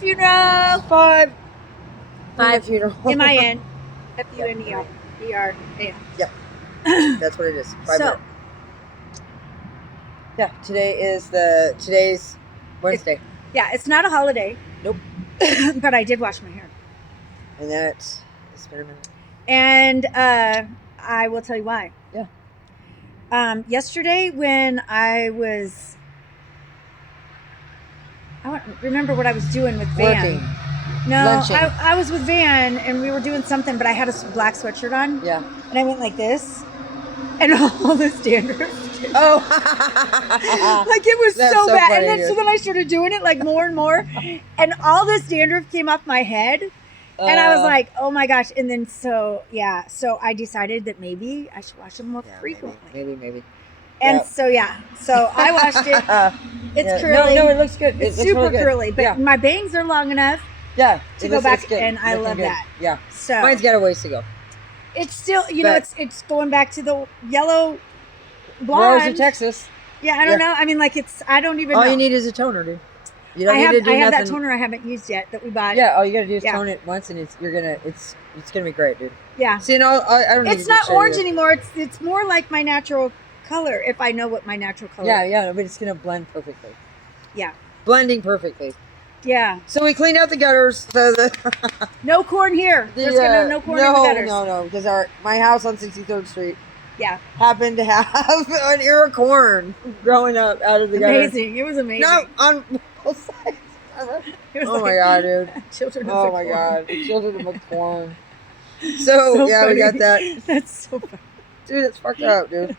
funeral. Five. Five. Funeral. M-I-N. F-U-N-E-R. Yeah. That's what it is. 5 So, minutes. Yeah. Today's Wednesday. it's not a holiday. Nope. But I did wash my hair. And it's been a minute. And I will tell you why. Yeah. Yesterday when I don't remember what I was doing with Van. Working. No, Lunching. I was with Van and we were doing something, but I had a black sweatshirt on. Yeah. And I went like this, and all this dandruff. Oh. Like it was That's so so bad. funny, And then dude. so then I started doing it like more and more, and all this dandruff came off my head. And I was like, oh my gosh. And then so I decided that maybe I should wash them more frequently. Maybe. And Yeah. so I washed it. It's Yeah. curly. No, it looks good. It's It looks super really good. curly, but Yeah. my bangs are long enough Yeah. to It go looks- back, it's good. and I Looking love good. that. Yeah. So Mine's got a ways to go. it's still, it's going back to the yellow Rose blonde. of Texas. Yeah, I don't know. I mean, like I don't even All know. you need is a toner, dude. You don't I need have to do that nothing. toner I haven't used yet that we bought. Yeah, all you gotta do is Yeah. tone it once, and it's gonna be great, dude. Yeah. See, no, I don't. Need It's to not show you orange that. anymore. It's more like my natural color if I know what my natural color is. Yeah, but it's gonna blend perfectly. Yeah. Blending perfectly. Yeah. So we cleaned out the gutters. So No corn here. There's gonna have no corn in the gutters. No, because my house on 63rd Street Yeah. happened to have an ear of corn growing up out of the gutter. Amazing. It was amazing. No, on both sides. It was Oh my like god, dude. Children of Oh the my corn. god. Children of the corn. So yeah, we got funny. that. That's so funny. Dude, it's fucked up, dude.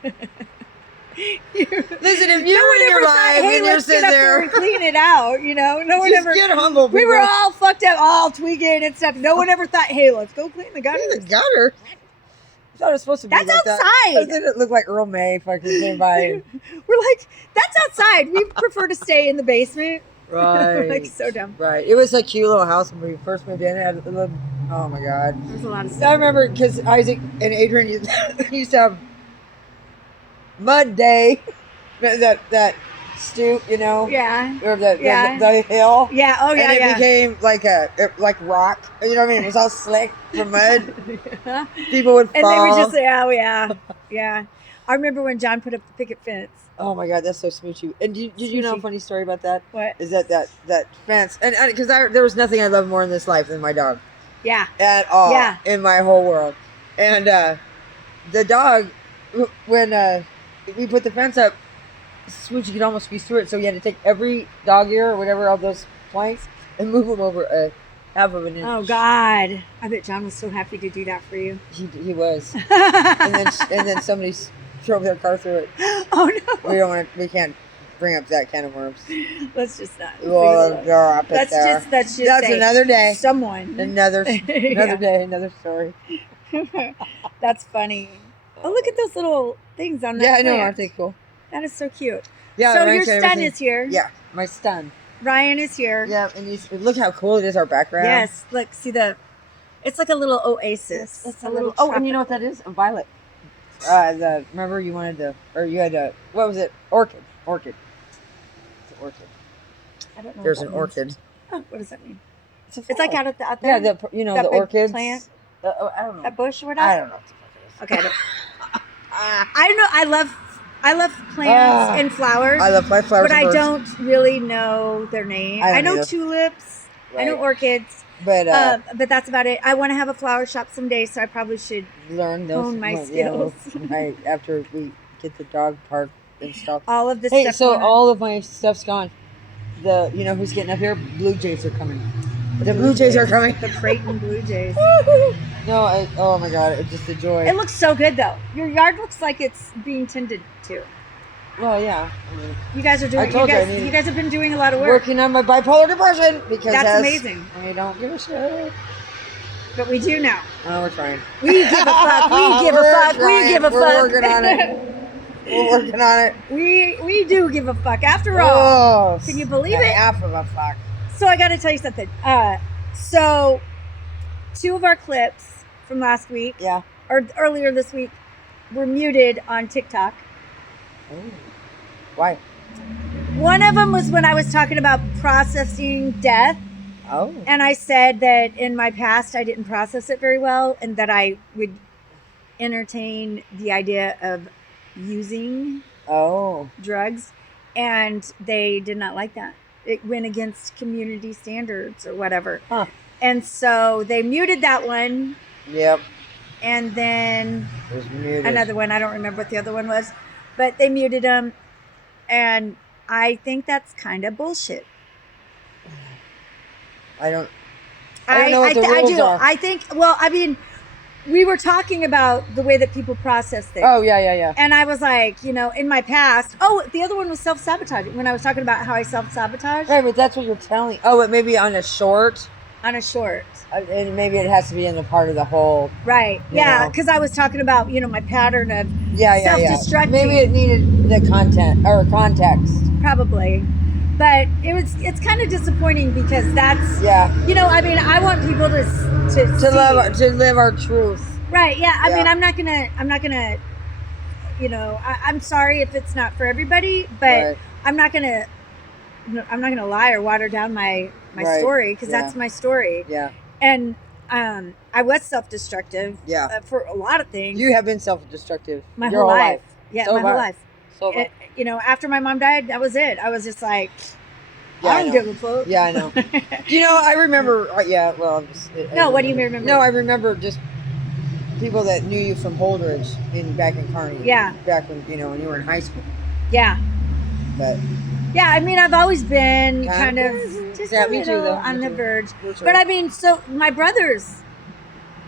Listen, if No you one in your ever thought, life hey, and you're let's get sitting up there there, and clean it out, No one just ever. get humble. We were people. all fucked up, all tweaking and stuff. No one ever thought, hey, let's go clean the In gutters. the gutter. I thought it was supposed to be That's like that. outside. But then it looked like Earl May fucking came by. We're like, that's outside. We prefer to stay in the basement. Right. Like, so dumb. Right. It was a cute little house when we first moved in. It had a little, oh my god. There's a lot of I stuff. remember because Isaac and Adrian used to have mud day. That stoop, Yeah. or the Yeah. hill. Yeah. Oh, yeah. And it Yeah. became like rock. You know what I mean? It was all slick from mud. People would And fall. they would just say, oh, yeah. Yeah. I remember when John put up the picket fence. Oh my god, that's so smoochy. And did you know a Smoochy. funny story about that? What? Is that fence? And because there was nothing I love more in this life than my dog Yeah. at all. Yeah. In my whole world. And the dog, when we put the fence up, Smoochy could almost squeeze through it, so you had to take every dog ear or whatever of those planks and move them over a half of an inch. Oh, God. I bet John was so happy to do that for you. He was. and then somebody drove their car through it. Oh, no. We can't bring up that can of worms. Let's just not. Well, drop it That's there. just That's say another day. Someone. Another Yeah. day, another story. That's funny. Oh, look at those little things on that Yeah, I know. plant. Aren't they cool? That is so cute. Yeah. So it your makes son everything- is here. Yeah, my son. Ryan is here. Yeah, and look how cool it is. Our background. Yes. Look, see it's like a little oasis. It's a little. Oh, and you know what that is? A violet. Remember you had what was it? Orchid. It's an orchid. I don't know. There's what an that means. orchid. Oh, what does that mean? It's a It's like flower. out there. Yeah, that the big orchids. plant? I don't know. That bush or I whatever. don't know what the fuck it is. Okay. I don't know. I love plants and flowers. I love my flowers. but and I birds. don't really know their name. I don't I know either. tulips. I know Right. orchids. But But that's about it. I want to have a flower shop someday, so I probably should. learn those. hone my yeah, skills. right after we get the dog park installed. All of this Hey, stuff. so going on. all of my stuff's gone. Who's getting up here? Blue Jays are coming. The Blue Jays are coming. The Creighton Blue Jays. No, oh my god, it's just a joy. It looks so good though. Your yard looks like it's being tended to. Well, yeah. I mean, You guys are doing. I told you I you needed- guys have been doing a lot of work. working on my bipolar depression because That's amazing. I don't give a shit. But we do now. Oh, we're trying. We give a fuck. We give a We're fuck. We trying. give a We're fuck. working on it. We're working on it. We do give a fuck. After all, Oh, can you believe it? half of a fuck. So I got to tell you something. So 2 of our clips from last week Yeah. or earlier this week were muted on TikTok. Oh. Why? One of them was when I was talking about processing death Oh. And I said that in my past I didn't process it very well, and that I would entertain the idea of using Oh. drugs, and they did not like that. It went against community standards or whatever. Huh. And so they muted that one, Yep. and then It was muted. another one. I don't remember what the other one was, but they muted them, and I think that's kind of bullshit. I don't know what the rules do. are. I think. Well, I mean, we were talking about the way that people process things. Oh, yeah. And I was like, in my past. Oh, the other one was self-sabotaging. When I was talking about how I self-sabotage Right, but that's what you're telling. Oh, it may be on a short, on a short. and maybe it has to be in the part of the whole. Right. You Yeah. know. Because I was talking about, my pattern of Yeah. self-destructing. Maybe it needed the content or context. Probably. But it's kind of disappointing because that's, Yeah. I mean, I want people to see. To live our truth. Right. Yeah. I Yeah. mean, I'm not gonna, I'm sorry if it's not for everybody, but Right. I'm not gonna lie or water down my Right. story, because Yeah. that's my story. Yeah. And I was self-destructive. Yeah. For a lot of things. You have been self-destructive my your whole life. Yeah, So my have whole I. life. So far. After my mom died, that was it. I was just like, Yeah, I I don't know. give a fuck. Yeah, I know. I remember. Yeah, well, I'm just, No, what do you remember? No, I remember just people that knew you from Holdridge back in Kearney. Yeah. Back when when you were in high school. Yeah. But Yeah, I mean, I've always been kind of crazy. just Yeah, a me little too, though. on Me the too. verge. For sure. But I mean, so my brothers,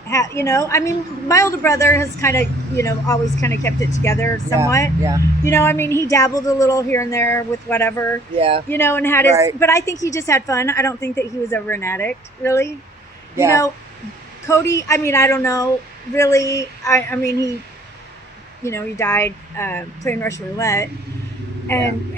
I mean, my older brother has kind of, always kind of kept it together somewhat. Yeah. I mean, he dabbled a little here and there with whatever, Yeah. and had Right. his, but I think he just had fun. I don't think that he was ever an addict, really. Yeah. Cody, I mean, I don't know, really. I mean, he, he died playing Russian roulette. And,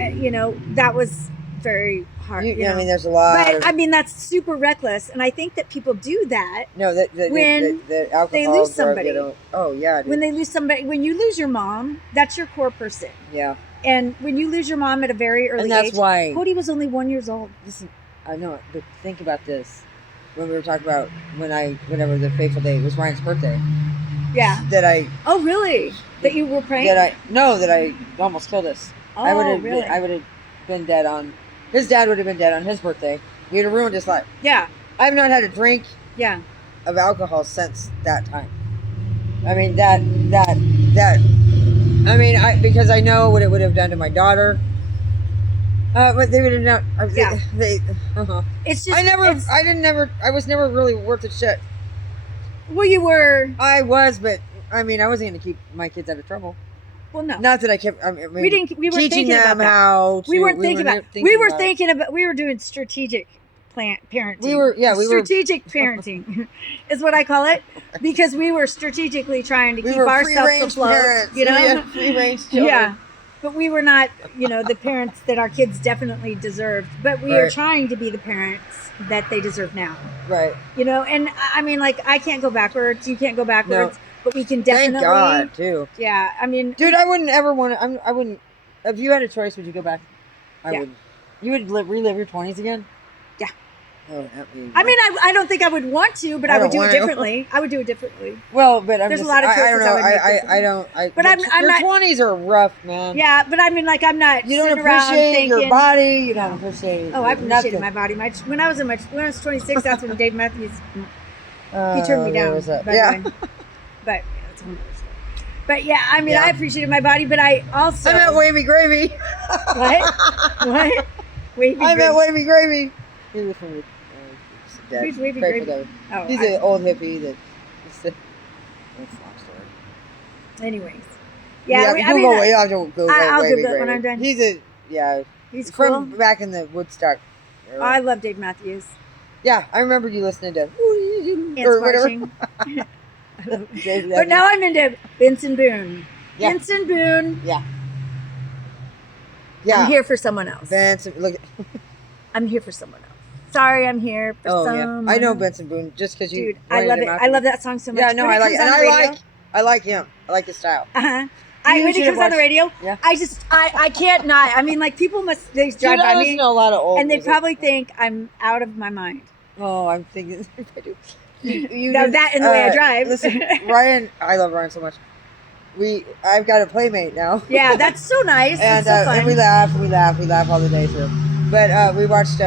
that was very hard. I mean, there's a lot. But of, I mean, that's super reckless, and I think that people do that no, when the alcohol, they lose drug, somebody. Oh yeah. Dude. when they lose somebody. When you lose your mom, that's your core person. Yeah. And when you lose your mom at a very early And that's age, why. Cody was only 1 year old. Listen, I know it, but think about this. When we were talking about whenever the fateful day, it was Ryan's birthday. Yeah. That I Oh, really? That you were praying? that I almost killed us. Oh, I would have really? I would have been dead on his dad would have been dead on his birthday. We'd have ruined his life. Yeah. I've not had a drink Yeah. of alcohol since that time. I mean that I mean because I know what it would have done to my daughter. But they would have not. Yeah. They. It's just. I was never really worth a shit. Well, you were. I was, but I mean, I wasn't going to keep my kids out of trouble. Well, no. Not that I kept. I mean, We weren't teaching thinking about them that. how. We weren't thinking about. We were about it. thinking about. We were doing strategic parenting. We were strategic parenting, is what I call it, because we were strategically trying to We keep were ourselves free-range afloat. parents. We had free-range children. Yeah, but we were not, the parents that our kids definitely deserved. But we are Right. trying to be the parents that they deserve now. Right. And I mean, like, I can't go backwards. You can't go backwards. But we can definitely. Thank God, too. Yeah, I mean, Dude, I wouldn't ever want to. I wouldn't. If you had a choice, would you go back? I Yeah. wouldn't. You would relive your 20s again? Yeah. Oh, that mean, I mean, I don't think I would want to, but I I would don't do it want to. differently. I would do it differently. well, but I'm There's a just, lot of I don't choices know. I would make I differently. don't. But I'm your not- 20s are rough, man. Yeah, but I mean, like, I'm not You don't sitting around appreciate thinking, your body. You don't appreciate. Oh, I appreciated nothing. my body. When I was 26, that's when Dave Matthews he turned me there down. was that. By Yeah. the way. But that's another story. But yeah, I mean, Yeah. I appreciated my body, but I also I meant wavy gravy. what? Wavy I meant gravy. wavy gravy. He was from dead. Who's Wavy Pray for Gravy? them. Oh, He's an old hippie that. That's a long story. anyways. Yeah, Yeah, I mean, you have to Google I'll Wavy Google it when Gravy. I'm done. He's a he's from cool. back in the Woodstock. Era. I love Dave Matthews. Yeah, I remember you listening to Ants or whatever. marching. Dave But now I'm into Benson Boone. Yeah. Benson Boone. Yeah. I'm here for someone else. Benson, look. I'm here for someone else. Sorry, I'm here for Oh someone yeah, I know else. Benson Boone just because you. Dude, I love pointed it. him out I to love me. that song so much. Yeah, no, When it I like, comes and on the radio- I like him. I like his style. Uh-huh. You When he should comes on the watch- radio, Yeah. I can't not. I mean, like, people must, they Dude, drive I by listen me to a lot of old and they music. probably think I'm out of my mind. Oh, I'm thinking if I do. You Now that and the way I drive. Listen, Ryan, I love Ryan so much. I've got a playmate now. Yeah, that's so nice. and It's so fun. and we laugh all the day through. But we watched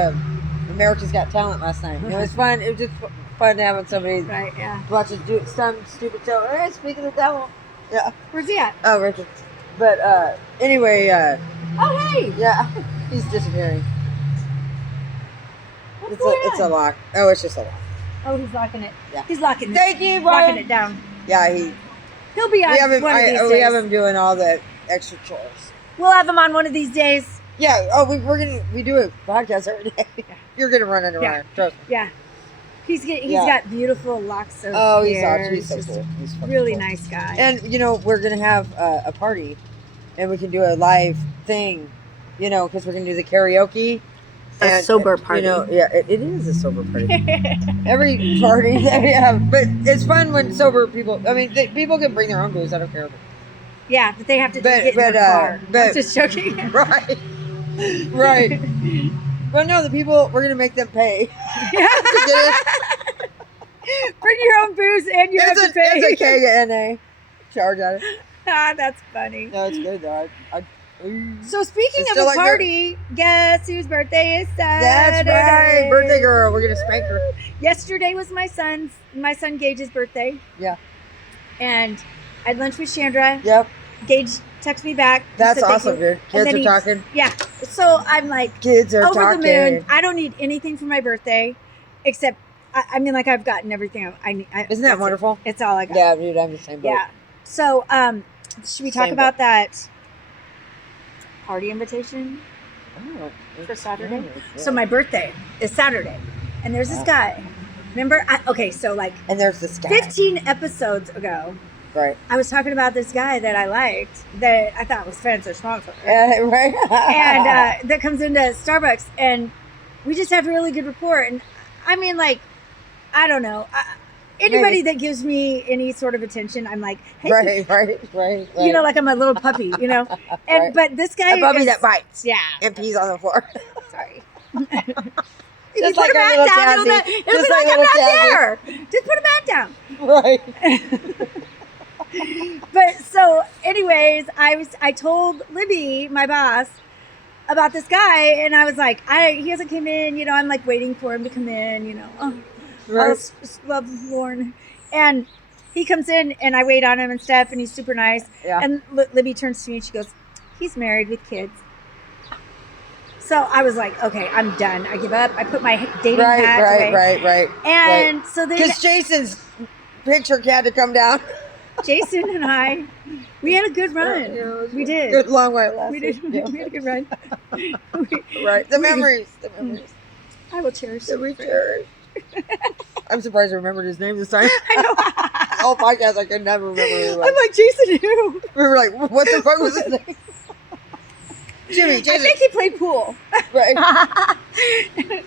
America's Got Talent last night. It was fun. It was just fun having somebody Right, yeah. watch it do some stupid show. Hey, speaking of the devil, yeah. Where's he at? Oh, Richard. But anyway, Oh, hey. yeah, he's disappearing. What's It's going a on? lock. Oh, it's just a lock. Oh, he's locking it. Yeah. He's locking it. Thank you, Locking Brian. it down. Yeah, He'll be on we have him. one of these days. We have him doing all the extra chores. We'll have him on one of these days. Yeah. Oh, we do a podcast every day. You're gonna run into Yeah. Ryan. Trust me. Yeah. He's Yeah. got beautiful locks of Oh, he's hair. awesome. He's so Just cool. He's fucking really cool. nice guy. And we're gonna have a party, and we can do a live thing, because we're gonna do the karaoke. A sober party. Yeah, it is a sober party. Every party that we have, but it's fun when sober people. I mean, people can bring their own booze. I don't care. Yeah, but they have to But- get in but, their car. but- I'm just joking. Right. Right. Well, no, the people we're gonna make them pay. To get it. Bring your own booze and you have to pay. It's a keg of NA. Charge at it. Ah, that's funny. No, it's good though. So speaking It's of still a like party, guess whose birthday is That's Saturday? right, birthday girl. We're gonna spank her. Yesterday was my son Gage's birthday. Yeah. And I had lunch with Chandra. Yep. Gage texted me back. He That's said thank awesome, you. dude. And Kids then are he- talking. Yeah. So I'm like Kids are over talking. the moon. I don't need anything for my birthday, except I mean, like I've gotten everything I need. Isn't that that's it. wonderful? It's all I got. Yeah, dude, I'm the same boat. Yeah. So should we talk Same about that party invitation? Oh, For Saturday? yeah. So my birthday is Saturday, and there's this guy. Remember? Okay, so like And there's this guy. 15 episodes ago, Right. I was talking about this guy that I liked, that I thought was fans or sponsor, Right. and that comes into Starbucks, and we just have a really good rapport. And I mean, like, I don't know. Anybody Right. that gives me any sort of attention, I'm like, hey, right. you know, like I'm a little puppy, you know. And Right. but this guy, A puppy is- that bites yeah, and pees on the floor. sorry. Just Just like put a our mat little down. It'll Tazzy. be Just like like I'm little not Tazzy. there. Just put a mat down. Right. But so, anyways, I told Libby, my boss, about this guy, and I was like, he hasn't come in. You know, I'm like waiting for him to come in. You know, all Right. this love Lauren, and he comes in, and I wait on him and stuff, and he's super nice. Yeah. And Libby turns to me and she goes, "He's married with kids." So I was like, okay, I'm done. I give up. I put my dating hat away. Right. And so then Because Jason's picture had to come down. Jason and I, we had a good run. Yeah, it was We a did. Good long way last We did. Yeah. We had a good run. Right. The we- memories. I will cherish The it. return. I'm surprised I remembered his name this time. All podcast, I could never remember who he was. I'm like, Jason who? We were like, what the fuck was his name? Jimmy, I Jason. think he played pool. Right.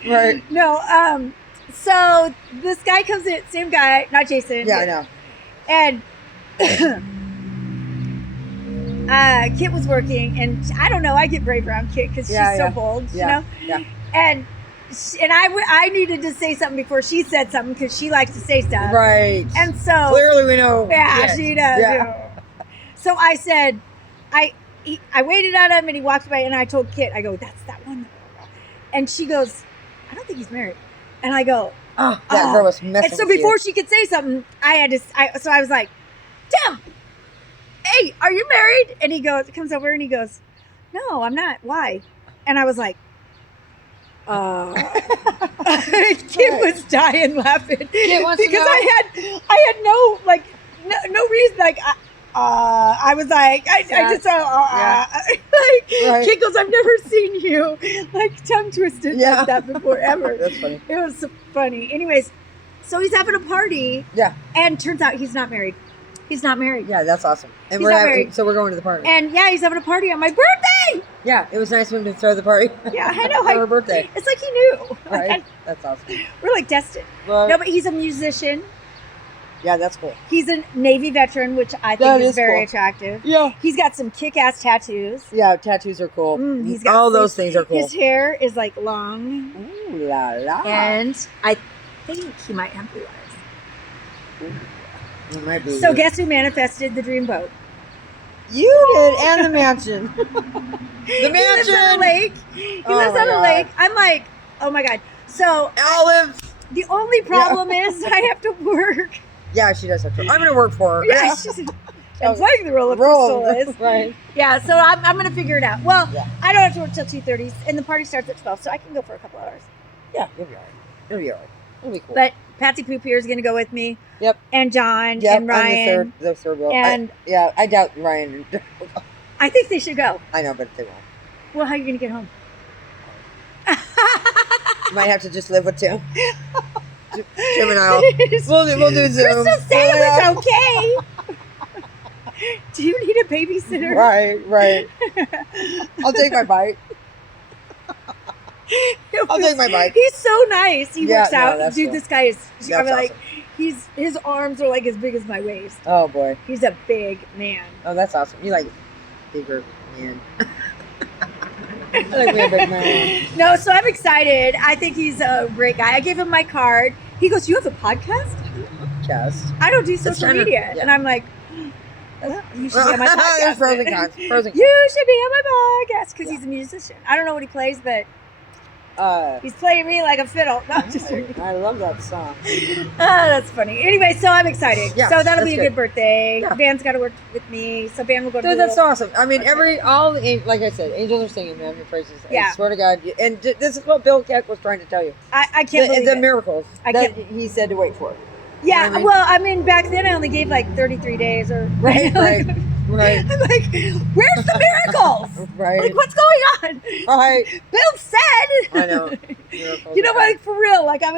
Right. No, so this guy comes in, same guy, not Jason. Yeah, I know. And Kit was working, and I don't know, I get brave around Kit because Yeah, she's yeah. so bold, Yeah. you know? Yeah. And I needed to say something before she said something because she likes to say stuff. Right. And so Clearly we know. yeah, Yes. she does. Yeah. So I said, I waited on him and he walked away and I told Kit, I go, that's that one. And she goes, I don't think he's married. And I go, Oh, that girl was messing and so with before you. she could say something, so I was like, Tim, hey, are you married? And he comes over and he goes, no, I'm not. Why? And I was like, Kit was dying laughing Kit wants to because know? I had no reason, like, I was like, I just Yeah. like Right. Kit goes, I've never seen you like tongue twisted Yeah. like that before ever. That's funny. It was so funny. Anyways, so he's having a party, Yeah. and turns out he's not married. He's not married. Yeah, that's awesome. And He's we're not having, married. so we're going to the party. And yeah, he's having a party on my birthday. Yeah, it was nice of him to throw the party. Yeah, I know. On her birthday. It's like he knew. Like, Right? That's awesome. we're like destined. Right. No, but he's a musician. Yeah, that's cool. He's a Navy veteran, which I That think is is very cool. attractive. Yeah. He's got some kick-ass tattoos. Yeah, tattoos are cool. He's got all sleeves. those things are cool. His hair is like long, Ooh la la. and I think he might have blue eyes. It might be. So guess who manifested the dream boat? You did, and the mansion. The He lives on a mansion. lake. He Oh lives my on a God. lake. I'm like, oh my God. So Olives. the only problem is I have to work. Yeah, she does have to. I'm gonna work for her. Yeah, I'm playing the role of Roll. Crystal is. Right. Yeah, so I'm going to figure it out. Well, Yeah. I don't have to work till 2:30, and the party starts at 12, so I can go for a couple hours. Yeah, you'll be alright. You'll be alright. It'll be cool. But Patsy Poop here is going to go with me. Yep. And John Yep, and Ryan. I'm the third wheel. And I doubt Ryan. I think they should go. I know, but they won't. Well, how are you going to get home? You might have to just live with Tim. Tim and I'll. We'll do Zoom. Crystal said it was okay. Do you need a babysitter? Right. I'll take my bike. I'll take my bike. He's so nice. He Yeah, works no, out. that's Dude, cool. this guy is. That's I'm like, awesome. his arms are like as big as my waist. Oh boy. He's a big man. Oh, that's awesome. You like bigger man. I like being a big man. No, so I'm excited. I think he's a great guy. I gave him my card. He goes, "You have a podcast?" Chest. I don't do social kinda- media, yeah. and I'm like, well, "You should be on my podcast." There's pros and cons. Pros and You should be on my podcast because he's a musician. I don't know what he plays, but cons. he's playing me like a fiddle. No, I'm just joking. I love that song. That's funny. Anyway, so I'm excited. Yeah, so that'll that's be a good. good birthday. Yeah. Van's got to work with me, so Van will go to Dude, the that's little- awesome. I mean, like I said, angels are singing, man, your praises. Yeah. I swear to God. And this is what Bill Keck was trying to tell you. I can't believe the it. miracles I that can't- he said to wait for. Yeah, You know what I mean? well, I mean, back then I only gave like 33 days or Right. I'm Right. like, where's the miracles? Right. Like, what's going on? Right. Bill said. I know. Miracles You know are- what? Like, for real. Like, I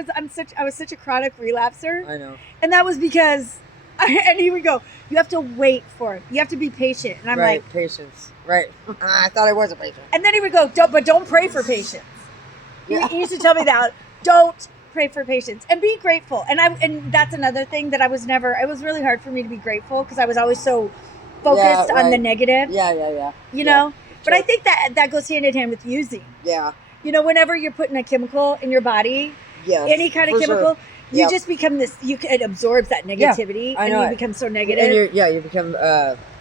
was such a chronic relapser, I know. and that was because. And here we go. You have to wait for it. You have to be patient. And I'm right. like, Patience. Right. I thought I was a patient. and then he would go, don't pray for patience. Yeah. He used to tell me that. Don't pray for patience and be grateful. And that's another thing that I was never. It was really hard for me to be grateful because I was always so focused on the right. negative. Yeah. You know. But Sure. I think that goes hand in hand with using. Yeah. You know, whenever you're putting a chemical in your body, Yes. any kind of for sure. chemical, you Yep. just become this. It absorbs that negativity, I and know you it. become so And negative. you become.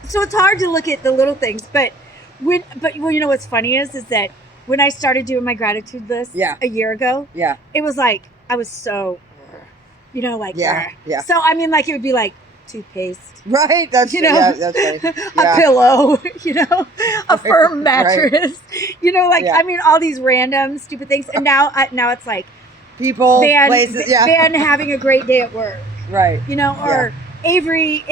So it's hard to look at the little things. But you know what's funny is that when I started doing my gratitude list Yeah. a year ago, Yeah. it was like I was so, like Yeah. "Ugh." Yeah. So I mean, like it would be like toothpaste, Right. That's You know, Yeah, that's funny. a Yeah. pillow, a firm Right. mattress, Yeah. I mean, all these random stupid things. And now it's like People, Van, places. Yeah. Van having a great day at work, Right. or Avery,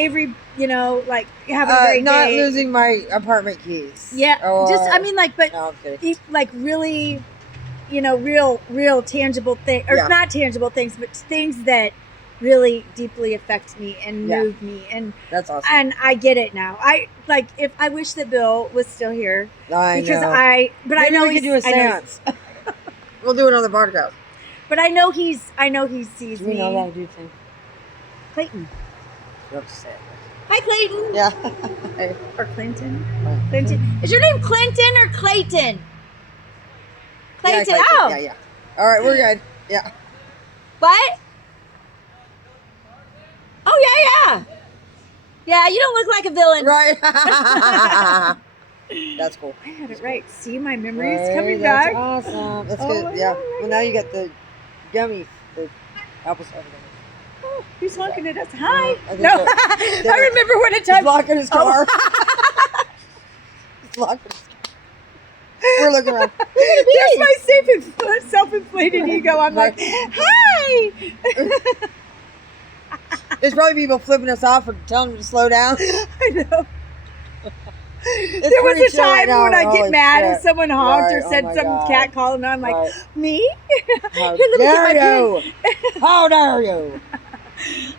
like having a great Not day. losing my apartment keys. Yeah, Or- just I mean, like, but No, I'm kidding. like really, real tangible thing, or Yeah. not tangible things, but things that really deeply affect me and Yeah. move me, and That's awesome. and I get it now. If I wish that Bill was still here I because know. I Maybe know we could do a I know seance. We'll do another podcast. but I know he sees Do we me. know that dude thing? Clayton. You have to say it. Hi, Clayton. Yeah. Hey. Or Clinton. Right. Clinton. Is your name Clinton or Clayton? Clayton. Yeah, Oh. Yeah. All right, we're good. Yeah. What? Oh, yeah. Yeah, you don't look like a villain. Right. That's cool. I had it right. See, my memory is Right, coming that's back. Awesome. That's Oh good. my Yeah. God, Well, now you got the gummies, the apple cider gummies. Oh, who's honking at us? Hi. I think No, so. I remember when a He's time. locking his car. Oh. He's locking his car. We're looking around. There's my self-inflated ego. I'm like, hi. There's probably people flipping us off or telling them to slow down. I know. It's There was pretty a chill right time now. when I get Holy mad shit. if someone honked or Right, oh said my some God. cat call, and I'm like, Right. me? How Here, let me get my dare you? How dare you?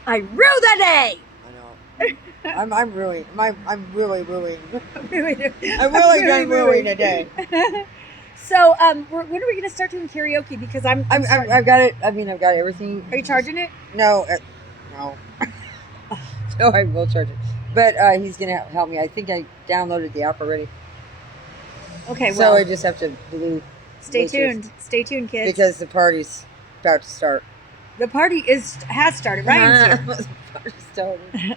I rue the day. I know. I'm really ruining. I'm really Really done ruining today. So, when are we going to start doing karaoke? Because I'm I've got it. I mean, I've got everything. Are you charging it? No, no. So I will charge it. But he's gonna help me. I think I downloaded the app already. Okay, So well, I just have to stay Bluetooth. tuned. Stay tuned, kids. Because the party's about to start. The party has started. Ryan's here. The party started.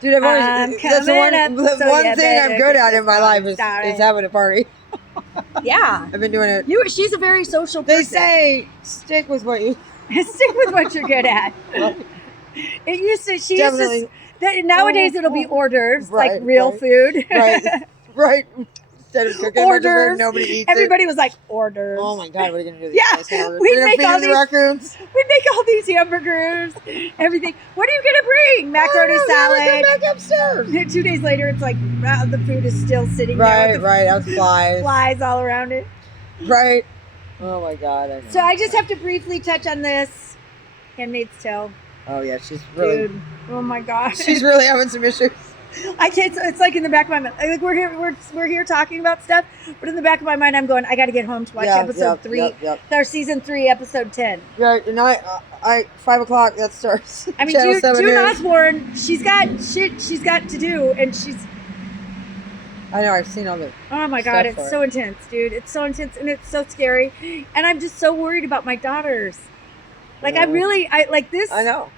Dude, I've always I'm that's the one, coming up, the so one you thing I'm better good get at in my this life party is started. having a party. Yeah. I've been doing it. She's a very social They person. say stick with what you Stick with what you're good at. It used to. She Definitely. used to. Nowadays, it'll be hors d'oeuvres, like Right, real right. food. right. Instead of cooking Hors a bunch of food, d'oeuvres. nobody eats Everybody was like hors it. d'oeuvres. Oh my god, what are you gonna do? Yeah, We're we'd gonna make feed all the these- raccoons. We'd make all these hamburgers, everything. What are you gonna bring? Macaroni Come salad. back upstairs. 2 days later, it's like the food is still sitting there Right, with the right. Out flies. flies all around it. Right. Oh my god. I know. So I just have to briefly touch on this. Handmaid's Tale, Oh yeah, she's really. dude. Oh my gosh. She's really having some issues. I can't. It's like in the back of my mind. Like we're here talking about stuff, but in the back of my mind, I'm going. I got to get home to watch episode 3. Yep. Our season 3, episode 10. Right, and I 5:00 that starts. I mean, Channel 7 June News. Osborne. She's got shit she's got to do, and she's. I know. I've seen all the. Oh my god, Stuff it's for so intense, dude. It's so intense and it's so scary, and I'm just so worried about my daughters. Like I like this. I know.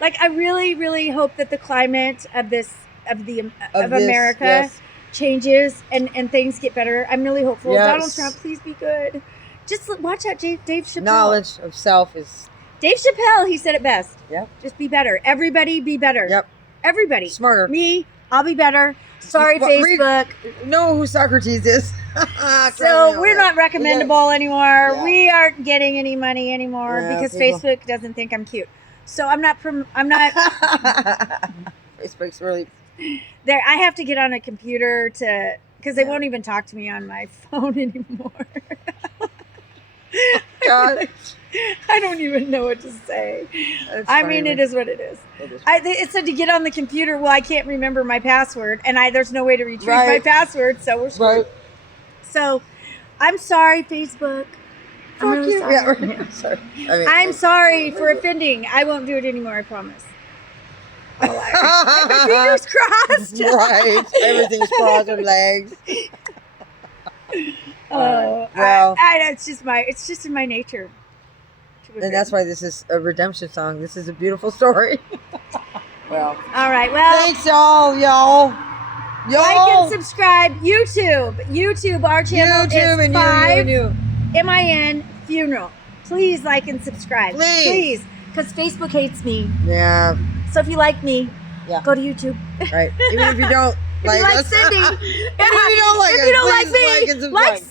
Like I really hope that the climate of this of this, America yes. changes and things get better. I'm really hopeful. Yes. Donald Trump, please be good. Just watch out, Dave Chappelle. Knowledge of self is. Dave Chappelle, he said it best. Yep. Just be better. Everybody be better. Yep. Everybody. Smarter. Me, I'll be better. Sorry, Well, read- Facebook. Know who Socrates is. So we're not recommendable anymore. Yeah. We aren't getting any money anymore Yeah, because people- Facebook doesn't think I'm cute. So I'm not. I'm not Facebook's really. there. I have to get on a computer because they won't even talk to me on my phone anymore. God. I don't even know what to say. That's I funny mean, to it me. is what it is. It is. It said to get on the computer. Well, I can't remember my password, and there's no way to retrieve my Right. password, so we're screwed. Right. So, I'm sorry, Facebook. I'm Fuck really you. sorry. Yeah, right. Sorry. I mean, I'm sorry for offending. I won't do it anymore. I promise. My fingers crossed. Right. Everything's crossed with legs. Oh, Well. it's just in my nature. to And that's offend. why this is a redemption song. This is a beautiful story. Well, All right. Well, thanks y'all. like and subscribe. YouTube. Our channel YouTube is and 5 you. MIN Funeral. Please like and subscribe. Please. Because Facebook hates me. Yeah, So if you like me, Yeah. go to YouTube. right. Even if you don't If like you like us. Cindy, If you don't like if us, you don't like please me, like and subscribe. like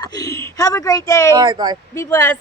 Cindy. Have a great day. All right, bye. Be blessed.